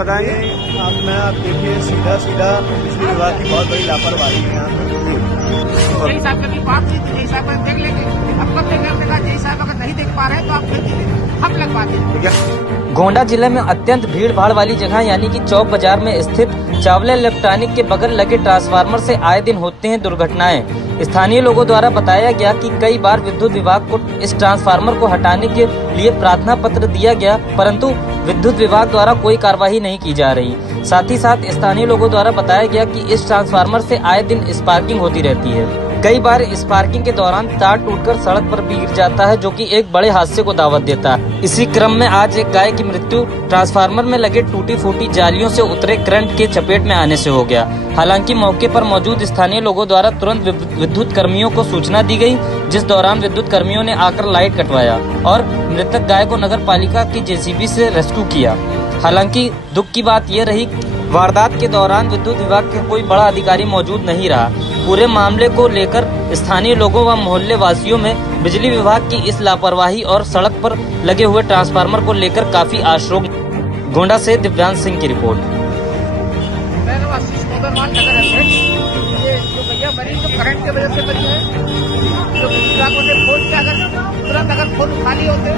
बताएंगे? आप देखिए सीधा बिजली विभाग की बहुत बड़ी लापरवाही है यहाँ पे। जय साहब की बात थी, जय साहब देख लेंगे। अब कब देखेंगे? हमने कहा जय साहब अगर नहीं देख पा रहे हैं तो आप फिर दीजिए, हम लगवा देंगे। गोंडा जिले में अत्यंत भीड़ भाड़ वाली जगह यानी कि चौक बाजार में स्थित चावला इलेक्ट्रॉनिक के बगल लगे ट्रांसफार्मर से आए दिन होते हैं दुर्घटनाएं। स्थानीय लोगों द्वारा बताया गया कि कई बार विद्युत विभाग को इस ट्रांसफार्मर को हटाने के लिए प्रार्थना पत्र दिया गया, परंतु विद्युत विभाग द्वारा कोई कार्रवाई नहीं की जा रही। साथ ही साथ स्थानीय लोगों द्वारा बताया गया कि इस ट्रांसफार्मर से आए दिन स्पार्किंग होती रहती है। कई बार स्पार्किंग के दौरान तार टूटकर सड़क पर भी गिर जाता है, जो कि एक बड़े हादसे को दावत देता है। इसी क्रम में आज एक गाय की मृत्यु ट्रांसफार्मर में लगे टूटी फूटी जालियों से उतरे करंट के चपेट में आने से हो गया। हालांकि मौके पर मौजूद स्थानीय लोगों द्वारा तुरंत विद्युत कर्मियों को सूचना दी गई, जिस दौरान विद्युत कर्मियों ने आकर लाइट कटवाया और मृतक गाय को नगर पालिका की जेसीबी से रेस्क्यू किया। हालांकि दुख की बात यह रही, वारदात के दौरान विद्युत विभाग के कोई बड़ा अधिकारी मौजूद नहीं रहा। पूरे मामले को लेकर स्थानीय लोगों व मोहल्ले वासियों में बिजली विभाग की इस लापरवाही और सड़क पर लगे हुए ट्रांसफार्मर को लेकर काफी आक्रोश। गोंडा से दिव्यांश सिंह की रिपोर्ट। ये जो भैया मरी तो करंट की वजह से मरी है। जो विभागों ने फोन किया, अगर तुरंत अगर फोन खाली होते,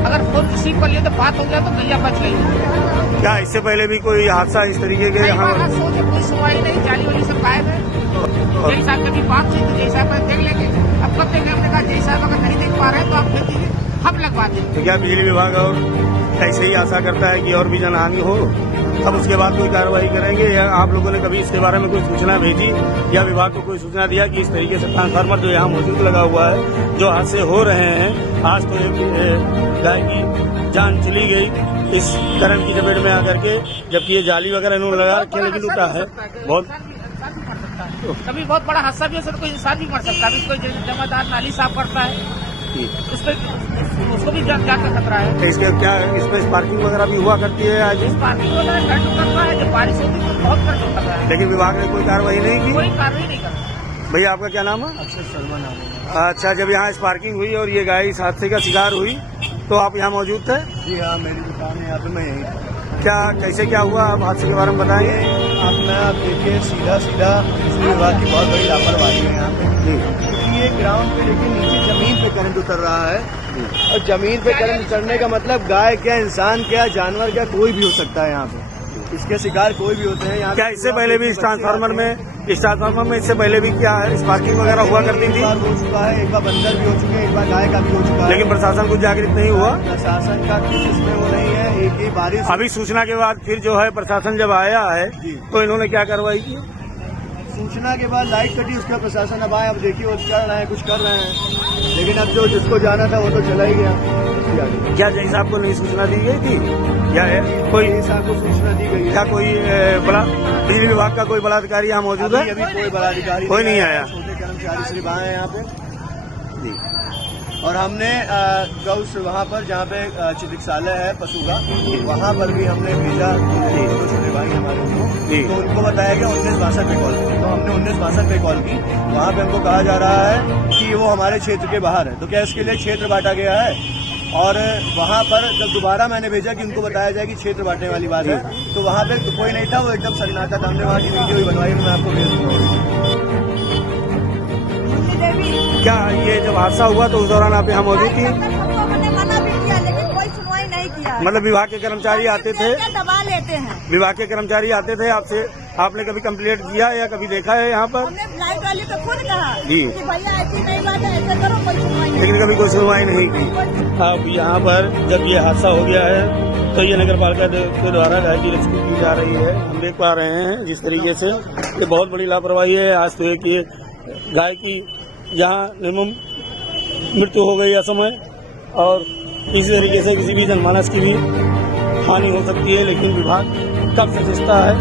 अगर फोन रिसीव कर लिए तो बात हो गया तो भैया बच गई। क्या इससे पहले भी कोई हादसा इस तरीके के यहाँ? सोचे कोई सुनवाई नहीं, जाली वाली सब गायब है। जय साहब की बात थी, जय साहब देख लेंगे। अब कब देखेंगे? हमने कहा जय साहब अगर नहीं देख पा रहे हैं तो आप फिर दीजिए, हम लगवा देंगे। तो क्या बिजली विभाग और ऐसे ही आशा करता है कि और भी जनहानि हो, तब उसके बाद कोई कार्रवाई करेंगे? या आप लोगों ने कभी इसके बारे में कोई सूचना भेजी या विभाग को कोई सूचना दिया कि इस तरीके से ट्रांसफार्मर जो यहाँ मौजूद लगा हुआ है, जो हादसे हो रहे हैं? आज तो एक गाय की जान चली गई इस करंट की चपेट में आकर के, जबकि ये जाली वगैरह इन्होंने लगा रखे, लेकिन टूटा है बहुत। कभी बहुत बड़ा हादसा भी हो सकता है, कोई इंसान भी मर सकता है। कोई जमादार नाली साफ करता है, उसको भी जान का खतरा है। इसके क्या इसमें स्पार्किंग वगैरह भी हुआ करती है? आज स्पार्किंग वगैरह करंट करता है, जब बारिश होती है तो बहुत करंट होता है, लेकिन विभाग ने कोई कार्रवाई नहीं की। कोई कार्रवाई नहीं करता। भैया आपका क्या नाम है? अक्षय शर्मा नाम है। अच्छा, जब यहाँ स्पार्किंग हुई और ये गाय इस हादसे का शिकार हुई तो आप यहाँ मौजूद थे? जी हाँ, मेरी दुकान है यहाँ पे, मैं यहीं था। क्या कैसे क्या हुआ, आप हादसे के बारे में बताएंगे? आप देखिए सीधा बिजली विभाग की बहुत बड़ी लापरवाही है यहाँ पे। क्योंकि ये ग्राउंड पे लेकिन नीचे जमीन पे करंट उतर रहा है, और जमीन पे करंट उतरने का मतलब गाय क्या, इंसान क्या, जानवर क्या, कोई भी हो सकता है यहाँ पे। इसके शिकार कोई भी होते हैं यहाँ। क्या इससे पहले भी इस ट्रांसफार्मर में इससे पहले भी क्या है स्पार्किंग वगैरह हुआ करती थी? हो चुका है, एक बार बंदर भी हो चुके हैं, एक बार गाय का भी हो चुका है। लेकिन प्रशासन कुछ जागृत नहीं हुआ? प्रशासन का कुछ इसमें वो नहीं है। एक ही बारिश अभी सूचना के बाद फिर जो है प्रशासन जब आया है तो इन्होंने क्या कार्रवाई की? सूचना के बाद लाइट कटी, उसके बाद प्रशासन अब आए। अब देखिए वो कर रहे हैं, कुछ कर रहे हैं, लेकिन अब जो जिसको जाना था वो तो चला ही गया। क्या जय साहब को नहीं सूचना दी गई थी? या कोई साहब को सूचना दी गई? क्या कोई बड़ा बिजली विभाग का कोई बड़ा अधिकारी यहाँ मौजूद है? अभी कोई बड़ा अधिकारी कोई नहीं आया। छोटे कर्मचारी सिर्फ आए हैं यहाँ पे जी। और हमने वहाँ पर जहाँ पे चिकित्सालय है पशु का, वहाँ पर भी हमने भेजा दो छोटे भाई हमारे उनको, तो उनको बताया गया 1962 पे कॉल की। तो हमने 1962 पे कॉल की। वहाँ पे हमको कहा जा रहा है कि वो हमारे क्षेत्र के बाहर है। तो क्या इसके लिए क्षेत्र बांटा गया है? और वहाँ पर जब दोबारा मैंने भेजा कि उनको बताया जाए कि क्षेत्र बांटने वाली बात है, तो वहाँ पे तो कोई नहीं था, वो एकदम सन्नाटा था। हमने वहाँ की वीडियो भी बनवाई, मैं आपको भेज दूंगा। क्या ये जब हादसा हुआ तो उस दौरान आप यहाँ मौजूद थी? हमने मना भी किया, लेकिन कोई सुनवाई नहीं किया। मतलब विभाग के कर्मचारी आते थे? दबा लेते हैं। विभाग के कर्मचारी आते थे आपसे, आपने कभी कंप्लेंट किया या कभी देखा है यहाँ पर? हमने लाइट वाली को खुद कहा जी कि भैया ऐसी नहीं बात है, ऐसे करो, कोई सुनवाई नहीं। लेकिन कभी कोई सुनवाई नहीं की। अब यहाँ पर जब ये हादसा हो गया है तो ये नगर पालिका के द्वारा गाय की रेस्क्यू की जा रही है। हम देख पा रहे हैं जिस तरीके से ये बहुत बड़ी लापरवाही है। आज तो एक ये गाय की जहाँ निर्मम मृत्यु हो गई असमय, और इसी तरीके से किसी भी जनमानस की भी हानि हो सकती है, लेकिन विभाग कब से सोचता है।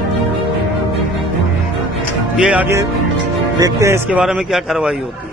ये आगे देखते हैं इसके बारे में क्या कार्रवाई होती है।